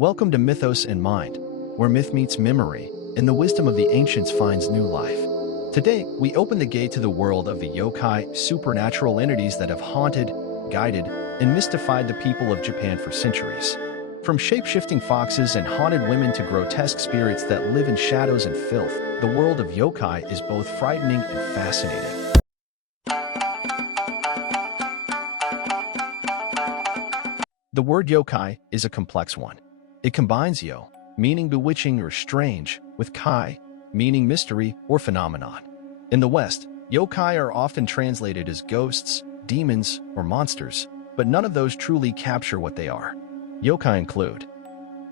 Welcome to Mythos and Mind, where myth meets memory, and the wisdom of the ancients finds new life. Today, we open the gate to the world of the yokai, supernatural entities that have haunted, guided, and mystified the people of Japan for centuries. From shape-shifting foxes and haunted women to grotesque spirits that live in shadows and filth, the world of yokai is both frightening and fascinating. The word yokai is a complex one. It combines yo, meaning bewitching or strange, with kai, meaning mystery or phenomenon. In the West, yokai are often translated as ghosts, demons, or monsters, but none of those truly capture what they are. Yokai include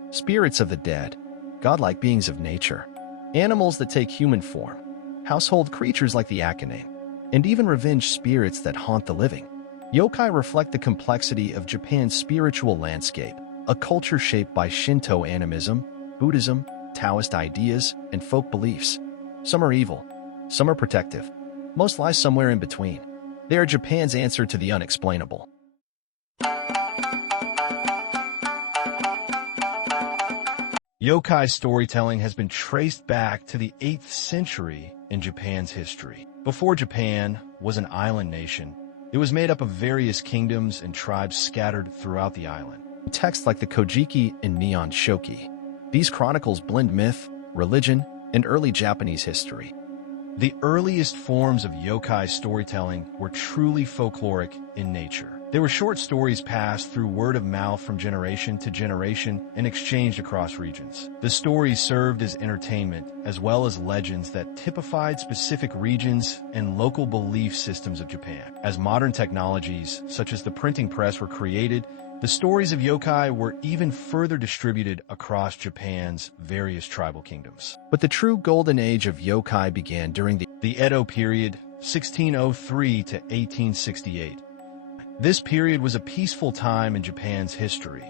spirits of the dead, godlike beings of nature, animals that take human form, household creatures like the akane, and even revenge spirits that haunt the living. Yokai reflect the complexity of Japan's spiritual landscape, a culture shaped by Shintō animism, Buddhism, Taoist ideas, and folk beliefs. Some are evil, some are protective. Most lie somewhere in between. They are Japan's answer to the unexplainable. Yokai storytelling has been traced back to the 8th century in Japan's history. Before Japan was an island nation, it was made up of various kingdoms and tribes scattered throughout the island. Texts like the Kojiki and Nihon Shoki. These chronicles blend myth, religion, and early Japanese history. The earliest forms of yokai storytelling were truly folkloric in nature. They were short stories passed through word of mouth from generation to generation and exchanged across regions. The stories served as entertainment as well as legends that typified specific regions and local belief systems of Japan. As modern technologies, such as the printing press, were created, the stories of yokai were even further distributed across Japan's various tribal kingdoms. But the true golden age of yokai began during the Edo Period, 1603 to 1868. This period was a peaceful time in Japan's history,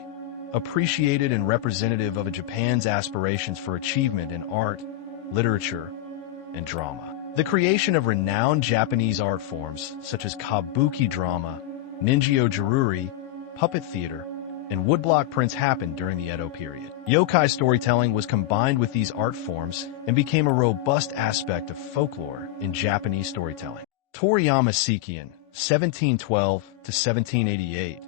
appreciated and representative of Japan's aspirations for achievement in art, literature, and drama. The creation of renowned Japanese art forms such as kabuki drama, ninjyo-jururi, puppet theater, and woodblock prints happened during the Edo period. Yokai storytelling was combined with these art forms and became a robust aspect of folklore in Japanese storytelling. Toriyama Sekien, 1712 to 1788,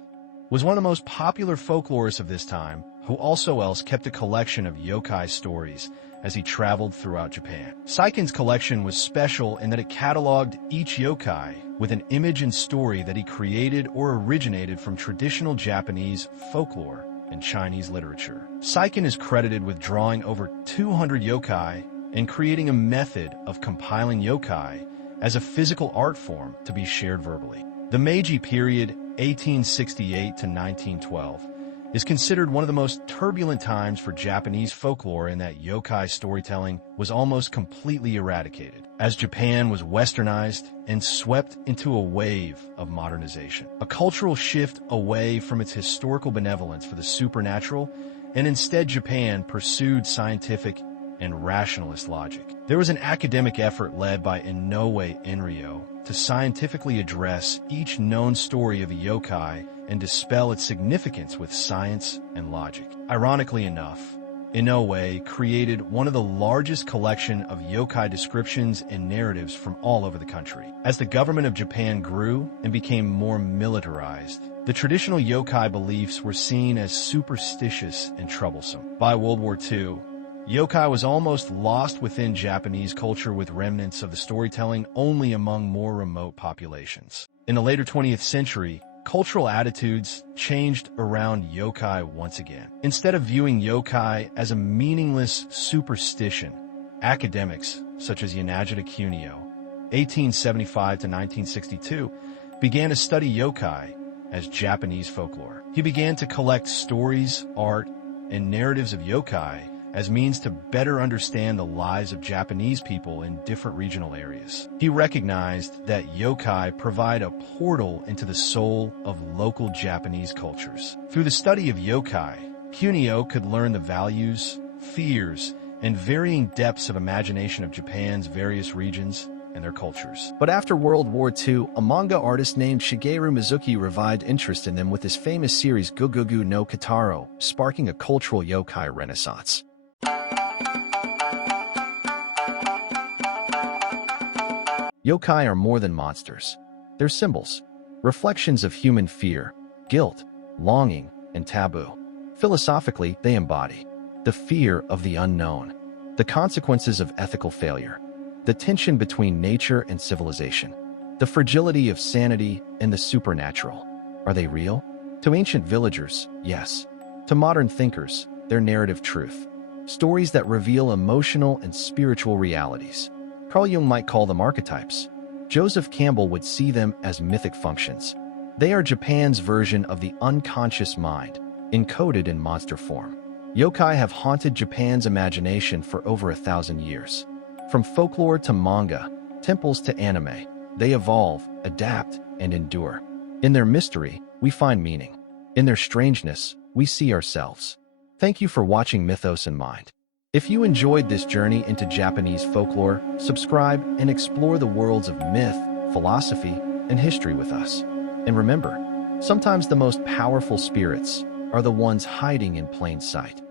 was one of the most popular folklorists of this time, who also kept a collection of yokai stories as he traveled throughout Japan. Sekien's collection was special in that it cataloged each yokai with an image and story that he created or originated from traditional Japanese folklore and Chinese literature. Sekien is credited with drawing over 200 yokai and creating a method of compiling yokai as a physical art form to be shared verbally. The Meiji Period, 1868 to 1912, is considered one of the most turbulent times for Japanese folklore in that yokai storytelling was almost completely eradicated, as Japan was westernized and swept into a wave of modernization. A cultural shift away from its historical benevolence for the supernatural, and instead Japan pursued scientific and rationalist logic. There was an academic effort led by Inoue Enryo to scientifically address each known story of a yokai and dispel its significance with science and logic. Ironically enough, Inoue created one of the largest collection of yokai descriptions and narratives from all over the country. As the government of Japan grew and became more militarized, the traditional yokai beliefs were seen as superstitious and troublesome. By World War II, yokai was almost lost within Japanese culture, with remnants of the storytelling only among more remote populations. In the later 20th century, cultural attitudes changed around yokai once again. Instead of viewing yokai as a meaningless superstition, academics such as Yanagita Kunio, 1875 to 1962, began to study yokai as Japanese folklore. He began to collect stories, art, and narratives of yokai as means to better understand the lives of Japanese people in different regional areas. He recognized that yokai provide a portal into the soul of local Japanese cultures. Through the study of yokai, Kunio could learn the values, fears, and varying depths of imagination of Japan's various regions, and their cultures. But after World War II, a manga artist named Shigeru Mizuki revived interest in them with his famous series GeGeGe no Kitarō, sparking a cultural yokai renaissance. Yokai are more than monsters. They're symbols, reflections of human fear, guilt, longing, and taboo. Philosophically, they embody the fear of the unknown, the consequences of ethical failure, the tension between nature and civilization, the fragility of sanity and the supernatural. Are they real? To ancient villagers, yes. To modern thinkers, they're narrative truth. Stories that reveal emotional and spiritual realities. Carl Jung might call them archetypes. Joseph Campbell would see them as mythic functions. They are Japan's version of the unconscious mind, encoded in monster form. Yokai have haunted Japan's imagination for over 1,000 years. From folklore to manga, temples to anime, they evolve, adapt, and endure. In their mystery, we find meaning. In their strangeness, we see ourselves. Thank you for watching Mythos in Mind. If you enjoyed this journey into Japanese folklore, subscribe and explore the worlds of myth, philosophy, and history with us. And remember, sometimes the most powerful spirits are the ones hiding in plain sight.